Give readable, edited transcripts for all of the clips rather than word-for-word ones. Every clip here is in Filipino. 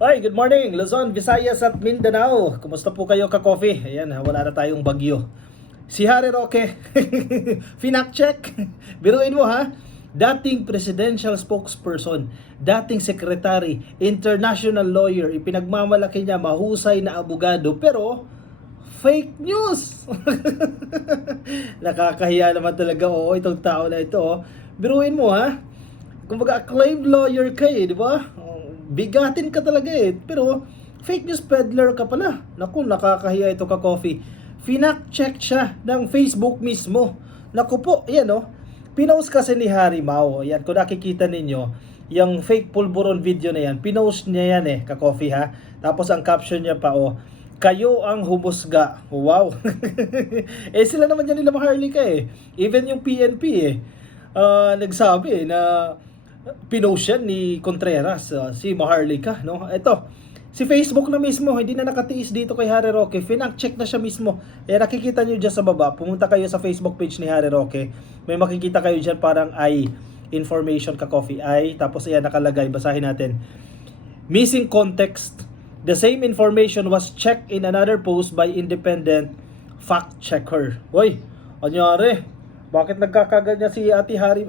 Hi, good morning Luzon, Visayas at Mindanao. Kumusta po kayo ka-coffee? Ayan, wala na tayong bagyo. Si Harry Roque, Finac check. Biruin mo ha, dating presidential spokesperson, dating secretary, international lawyer, ipinagmamalaki niya mahusay na abogado, pero fake news. Nakakahiya naman talaga itong tao na ito. Biruin mo ha, kumbaga acclaimed lawyer ka di ba? Bigatin ka talaga pero fake news peddler ka pala. Naku, nakakahiya ito ka-coffee. Finac check siya ng Facebook mismo. Naku po, ayan pinost kasi ni Harry Mau. Ayan, kung nakikita ninyo, yung fake pulburon video na yan, pinost niya yan ka-coffee ha. Tapos ang caption niya pa kayo ang humusga. Wow. Sila naman yan nila Maharlika Even yung PNP nagsabi na pinost yan ni Contreras, si Maharlika, no? Ito, si Facebook na mismo, hindi na nakatiis dito kay Harry Roque. Finac check na siya mismo. Nakikita nyo dyan sa baba, pumunta kayo sa Facebook page ni Harry Roque. May makikita kayo dyan parang information ka-coffee tapos ayan nakalagay, basahin natin. Missing context. The same information was checked in another post by independent fact checker. Hoy, anyari? Bakit nagkakaganyan si Ate Harry,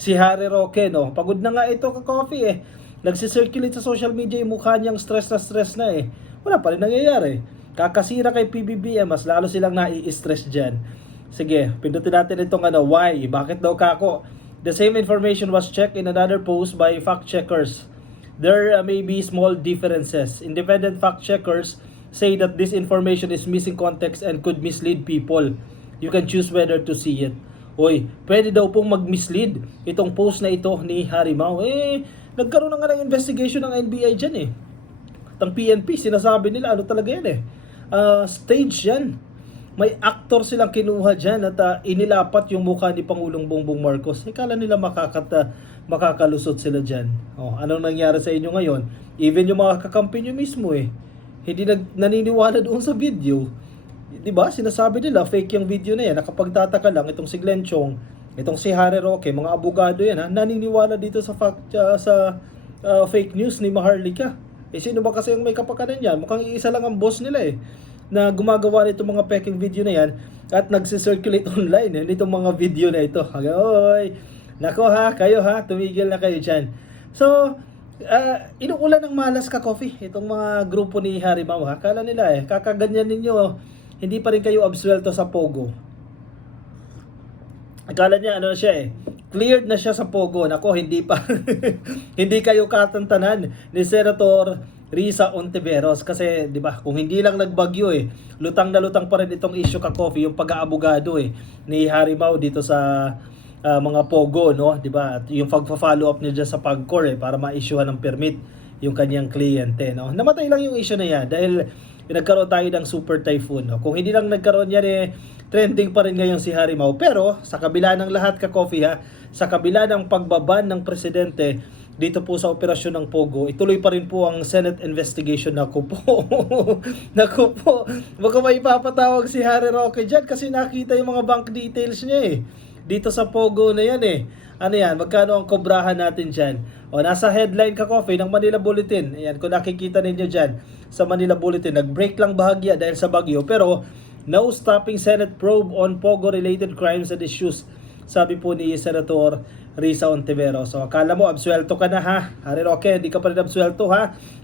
si Harry Roque, no? Pagod na nga ito ka-coffee Nagsisirculate sa social media yung mukha niyang stress na Wala pa rin nangyayari. Kakasira kay PBBM, mas lalo silang nai-stress dyan. Sige, pindutin natin itong why? Bakit daw kako? The same information was checked in another post by fact checkers. There may be small differences. Independent fact checkers say that this information is missing context and could mislead people. You can choose whether to see it. Pwede daw pong mag-mislead itong post na ito ni Harry Mau. Nagkaroon na nga ng investigation ng NBI dyan Ang PNP, sinasabi nila, talaga yan stage yan. May actor silang kinuha dyan at inilapat yung mukha ni Pangulong Bongbong Marcos. Kala nila makakalusot sila dyan. Anong nangyari sa inyo ngayon? Even yung mga kakampi nyo mismo hindi naniniwala doon sa video. Diba? Sinasabi nila fake yung video na yan. Nakapagtataka lang itong si Glenn Chong, itong si Harry Roque, mga abogado yan naniniwala dito sa fake news ni Maharlika. Sino ba kasi yung may kapakanan yan? Mukhang iisa lang ang boss nila na gumagawa nitong mga peking video na yan at nagsisirculate online nitong mga video na ito. Nako kayo tumigil na kayo dyan. So, inuulan ng malas ka-coffee itong mga grupo ni Harry Mau Kala nila kakaganyan ninyo, hindi pa rin kayo absuelto sa Pogo. Akala niya na siya cleared na siya sa Pogo. Nako, hindi pa. Hindi kayo katantanan ni Senator Risa Ontiveros kasi 'di ba, kung hindi lang nagbagyo lutang na lutang pa rin itong issue ka-coffee, yung pag-aabogado ni Harry Mau dito sa mga Pogo, no, 'di ba? At yung pag-follow up niya dyan sa PAGCOR para ma-issuehan ng permit yung kanyang kliyente, no. Namatay lang yung issue na yan dahil nagkaroon tayo ng super typhoon, no? Kung hindi lang nagkaroon yan trending pa rin ngayon si Harry Mau. Pero sa kabila ng lahat ka-coffee sa kabila ng pagbaban ng presidente dito po sa operasyon ng Pogo, ituloy pa rin po ang Senate investigation. Naku po, baka may ipapatawag si Harry Roque dyan kasi nakita yung mga bank details niya dito sa Pogo na yan Ano yan, magkano ang kobrahan natin dyan? Nasa headline ka-coffee ng Manila Bulletin. Ayan, kung nakikita ninyo dyan sa Manila Bulletin, nag-break lang bahagya dahil sa bagyo, pero no stopping Senate probe on Pogo-related crimes and issues, sabi po ni Senator Risa Ontiveros. So, akala mo, absuelto ka na Harry Roque, hindi ka pa rin absuelto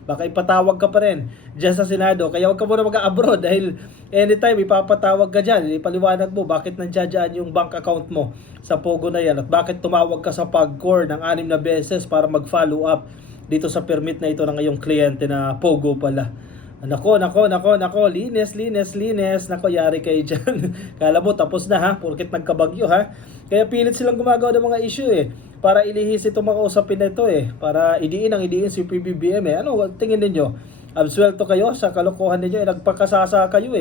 Baka ipatawag ka pa rin dyan sa Senado. Kaya huwag ka muna mag-abroad dahil anytime ipapatawag ka dyan. Ipaliwanag mo bakit nandiyan yung bank account mo sa Pogo na yan at bakit tumawag ka sa PAGCOR ng 6 na beses para mag-follow up dito sa permit na ito ng ngayong kliyente na Pogo pala. Nako, linis. Nako, yari kayo dyan. Kala mo, tapos na porket nagkabagyo Kaya pilit silang gumagawa ng mga issue para ilihis itong mga usapin na ito para idiin si PBBM Ano, tingin ninyo? Absuelto kayo sa kalokohan ninyo nagpakasasa kayo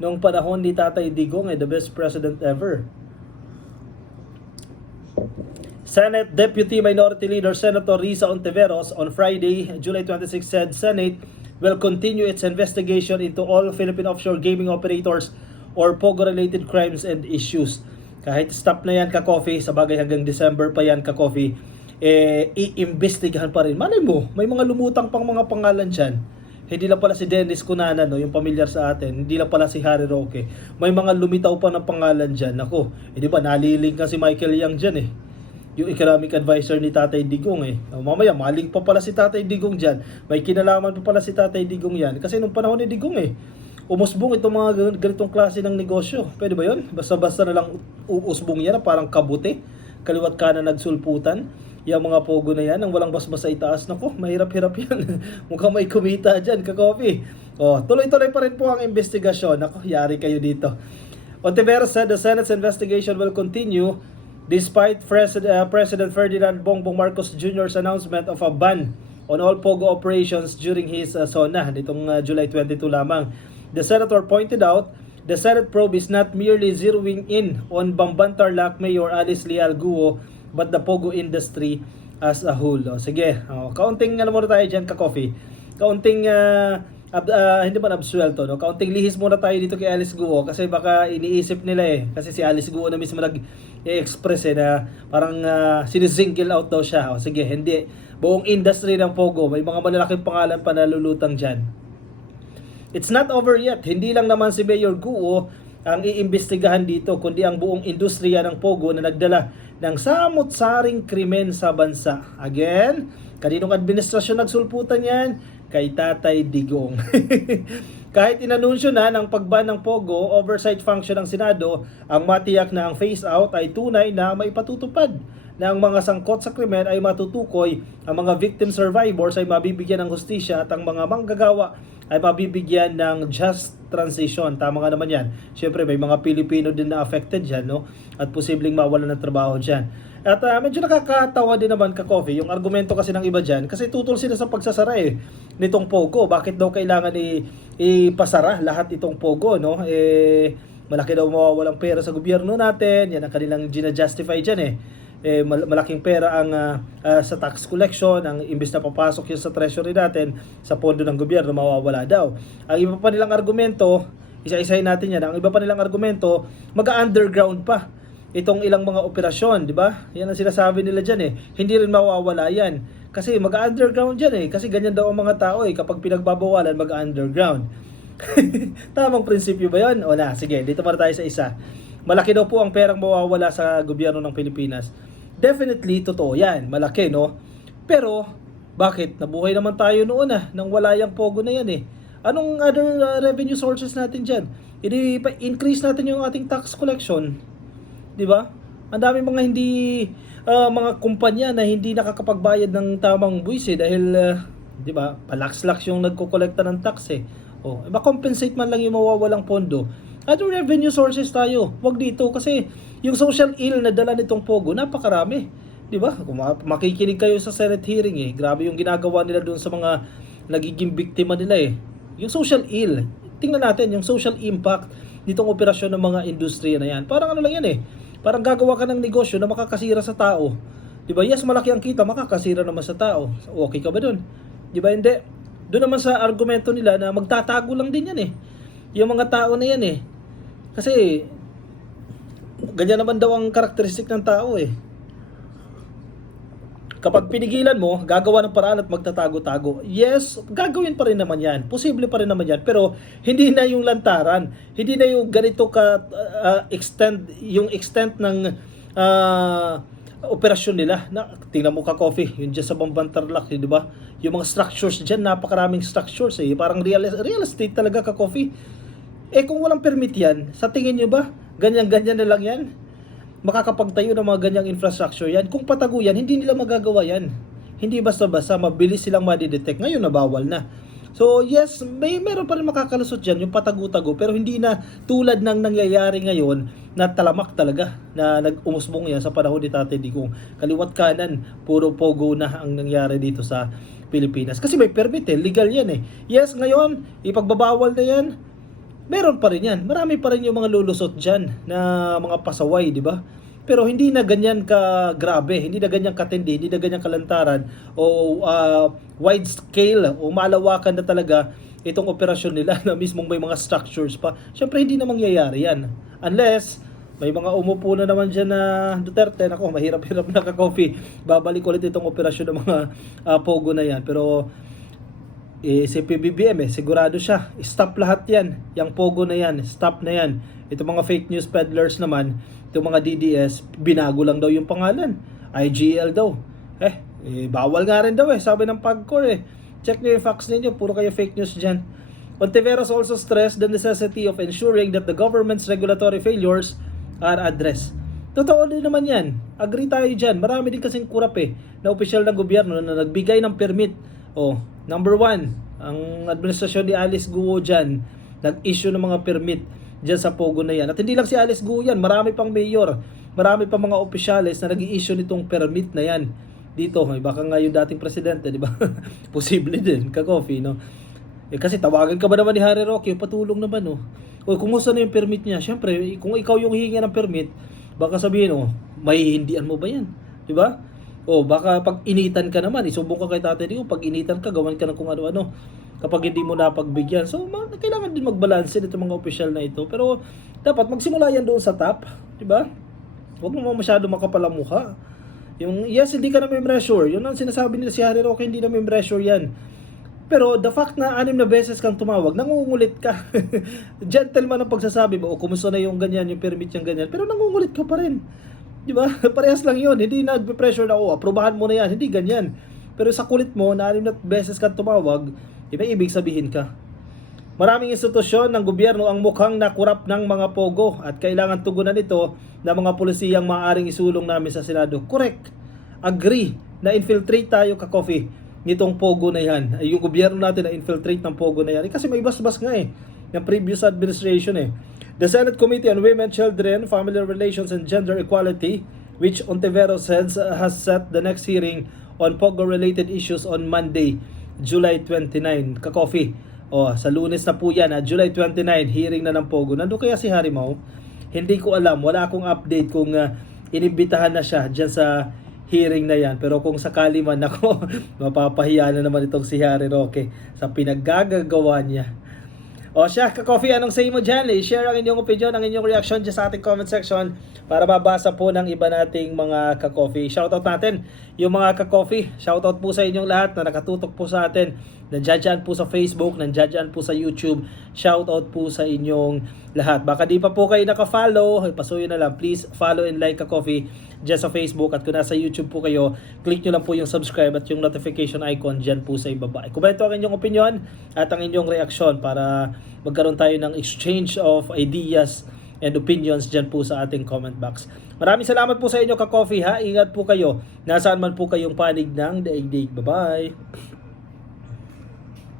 noong panahon ni Tatay Digong the best president ever. Senate Deputy Minority Leader Senator Risa Ontiveros on Friday, July 26 said Senate will continue its investigation into all Philippine offshore gaming operators or Pogo-related crimes and issues. Kahit stop na yan ka-coffee, sa bagay hanggang December pa yan ka-coffee, iimbestigahan pa rin. Malay mo, may mga lumutang pang mga pangalan dyan. Hindi lang pala si Dennis Cunanan, no, yung pamilyar sa atin. Hindi lang pala si Harry Roque. May mga lumitaw pa ng pangalan dyan. Ako, di ba, nalilink nga si Michael Yang dyan eh. Yung economic advisor ni Tatay Digong eh. Mamaya, maling pa pala si Tatay Digong dyan. May kinalaman pa pala si Tatay Digong yan. Kasi nung panahon ni Digong eh, umusbong itong mga ganitong klase ng negosyo. Pwede ba yun? Basta-basta na lang uusbong yan, parang kabuti. Kaliwat kanan nagsulputan. Yung mga pogo na yan, ang walang basbas sa itaas. Nako, mahirap-hirap yan. Mukhang may kumita dyan, ka-coffee. Tuloy-tuloy pa rin po ang investigasyon. Nako, yari kayo dito. Ontiveros said the Senate's investigation will continue despite President Ferdinand Bongbong Marcos Jr.'s announcement of a ban on all pogo operations during his SONA nitong July 22 lamang. The senator pointed out the Senate probe is not merely zeroing in on Bamban Tarlac Mayor Alice Leal Guo but the pogo industry as a whole. Sige, kaunting muna tayo dyan, ka-coffee. Kaunting hindi ba absuelto, no? Kaunting lihis muna tayo dito kay Alice Guo kasi baka iniisip nila eh. Kasi si Alice Guo na mismo nag-express na parang sinisingle out daw siya. Sige, hindi. Buong industry ng pogo, may mga malalaking pangalan pa na lulutang dyan. It's not over yet. Hindi lang naman si Mayor Guo ang iimbestigahan dito, kundi ang buong industriya ng pogo na nagdala ng samot-saring krimen sa bansa. Again, kaninong administrasyon nagsulputan yan? Kay Tatay Digong. Kahit inanunsyo na ng pagban ng pogo, oversight function ng Senado, ang matiyak na ang phase out ay tunay na maipatutupad na ang mga sangkot sa krimen ay matutukoy, ang mga victim survivors ay mabibigyan ng hustisya at ang mga manggagawa ay mabibigyan ng just transition. Tama nga naman yan. Siyempre may mga Pilipino din na affected dyan, no? At posibleng mawalan ng trabaho dyan. At medyo nakakatawa din naman, ka-coffee, yung argumento kasi ng iba dyan, kasi tutol sila sa pagsasara eh, nitong pogo. Bakit daw kailangan ipasara lahat itong pogo, no? Malaki daw mawawalang pera sa gobyerno natin, yan ang kanilang gina-justify dyan eh. Malaking pera ang sa tax collection, ang imbes na papasok yun sa treasury natin, sa pondo ng gobyerno, mawawala daw. Ang iba pa nilang argumento, isa-isahin natin yan, ang iba pa nilang argumento, mag-underground pa itong ilang mga operasyon, di ba? Yan ang sinasabi nila dyan eh. Hindi rin mawawala yan. Kasi mag-underground dyan eh. Kasi ganyan daw ang mga tao eh. Kapag pinagbabawalan, mag-underground. Tamang prinsipyo ba yun? O na, sige, dito para tayo sa isa. Malaki daw po ang perang mawawala sa gobyerno ng Pilipinas. Definitely, totoo yan. Malaki, no? Pero, bakit? Nabuhay naman tayo noon nang wala yung pogo na yan eh. Anong other revenue sources natin dyan? I-increase natin yung ating tax collection. Di ba? Ang dami mga mga kumpanya na hindi nakakapagbayad ng tamang buwis eh dahil di ba? Palaks-laks yung nagko-kolekta ng tax eh. Ma-compensate man lang yung mawawalang pondo. Other revenue sources tayo. Wag dito kasi yung social ill na dala nitong pogo napakarami. Di ba? Kung makikinig kayo sa Senate hearing eh, grabe yung ginagawa nila doon sa mga nagiging biktima nila eh. Yung social ill. Tingnan natin yung social impact nitong operasyon ng mga industriya na yan. Parang ano lang yan eh. Parang gagawa ka ng negosyo na makakasira sa tao. Di ba? Yes, malaki ang kita, makakasira naman sa tao. Okay ka ba dun? Di ba? Hindi. Doon naman sa argumento nila na magtatago lang din yan eh. Yung mga tao na yan eh. Kasi, ganyan naman daw ang karakteristik ng tao eh. Kapag pinigilan mo, gagawa ng paraan at magtatago-tago. Yes, gagawin pa rin naman yan. Posible pa rin naman yan. Pero, hindi na yung lantaran. Hindi na yung ganito extent ng operasyon nila. Tingnan mo, ka-coffee, yun dyan sa Bamban Tarlac, di ba? Yung mga structures dyan, napakaraming structures eh. Parang real estate talaga, ka-coffee. Kung walang permit yan, sa tingin nyo ba, ganyan-ganyan na lang yan? Makakapagtayo ng mga ganyang infrastructure yan? Kung patago yan, hindi nila magagawa yan. Hindi basta-basta, mabilis silang madidetect. Ngayon, nabawal na. So, yes, meron pa rin makakalusot dyan, yung patago-tago, pero hindi na tulad ng nangyayari ngayon na talamak talaga, na nag-umusbong yan sa panahon ni Tatay Digong. Kaliwat kanan, puro pogo na ang nangyari dito sa Pilipinas. Kasi may permit legal yan eh. Yes, ngayon, ipagbabawal na yan, meron pa rin yan. Marami pa rin yung mga lulusot dyan na mga pasaway, di ba? Pero hindi na ganyan ka grabe, hindi na ganyan katindi, hindi na ganyan kalantaran o wide scale o malawakan na talaga itong operasyon nila na mismong may mga structures pa. Siyempre hindi na mangyayari yan. Unless May mga umupo na naman dyan na Duterte. Nako, mahirap-hirap na ka-coffee. Babalik ulit itong operasyon ng mga pogo na yan. Pero si PBBM sigurado siya. Stop lahat yan. Yang pogo na yan, stop na yan. Itong mga fake news peddlers naman, itong mga DDS, binago lang daw yung pangalan. IGL daw. Bawal nga rin daw sabi ng PAGCOR Check nyo yung facts ninyo, puro kayo fake news dyan. Ontiveros also stressed the necessity of ensuring that the government's regulatory failures are addressed. Totoo din naman yan. Agree tayo dyan. Marami din kasing kurap na opisyal ng gobyerno na nagbigay ng permit. Number 1, ang administrasyon ni Alice Guo dyan, nag-issue ng mga permit dyan sa pogo na yan. At hindi lang si Alice Guo yan, marami pang mayor, marami pang mga opisyales na nag-i-issue nitong permit na yan. Dito, baka nga yung dating presidente, di ba? Posible din, ka-coffee, no? Kasi tawagan ka ba naman ni Harry Roque, patulong naman, no? Kumusta na yung permit niya? Siyempre, kung ikaw yung hihingi ng permit, baka sabihin, mahihindian mo ba yan? Di ba? Baka pag initan ka naman, isubong ka kay Tatay Digong, pag initan ka, gawan ka ng kung ano-ano, kapag hindi mo napagbigyan. So, kailangan din magbalansin itong mga opisyal na ito. Pero, dapat magsimula yan doon sa top, di ba? Huwag mo masyado makapal ang mukha. Yes, hindi ka na may pressure. Yun ang sinasabi nila si Harry Roque, hindi na may pressure yan. Pero the fact na 6 na beses kang tumawag, nangungulit ka. Gentleman ang pagsasabi mo, kumusta na yung ganyan, yung permit yung ganyan. Pero nangungulit ka pa rin. Di ba? Parehas lang yun. Hindi nagpe-pressure na, aprobahan mo na yan. Hindi ganyan. Pero sa kulit mo, na 6 na beses kang tumawag, may ibig sabihin ka. Maraming institusyon ng gobyerno ang mukhang nakurap ng mga pogo at kailangan tugunan ito ng mga pulisiyang maaaring isulong namin sa Senado. Correct. Agree na infiltrate tayo ka-coffee nitong pogo na yan. Yung gobyerno natin na infiltrate ng pogo na yan. Kasi may basbas nga ng previous administration The Senate Committee on Women, Children, Family Relations and Gender Equality, which Ontiveros heads, has set the next hearing on pogo-related issues on Monday, July 29. Ka-coffee. Sa Lunes na po yan, July 29, hearing na ng pogo. Nandun kaya si Harry Mau? Hindi ko alam. Wala akong update kung inibitahan na siya dyan sa hearing na yan. Pero kung sakali man ako, mapapahiya na naman itong si Harry Roque sa pinaggagawa niya. Siya, ka-coffee, anong say mo dyan? I-share ang inyong opinion, ang inyong reaction dyan sa ating comment section para mabasa po ng iba nating mga ka-coffee. Shoutout natin yung mga ka-coffee. Shoutout po sa inyong lahat na nakatutok po sa atin. Nandiyan po sa Facebook, nandiyan po sa YouTube. Shoutout po sa inyong lahat. Baka di pa po kayo naka-follow, pasuyo na lang. Please follow and like ka-coffee dyan sa Facebook. At kung nasa YouTube po kayo, click nyo lang po yung subscribe at yung notification icon dyan po sa ibaba. Komento ang inyong opinion at ang inyong reaksyon para magkaroon tayo ng exchange of ideas and opinions dyan po sa ating comment box. Maraming salamat po sa inyo ka-coffee Ingat po kayo. Nasaan man po kayong panig ng daigdig. Bye-bye.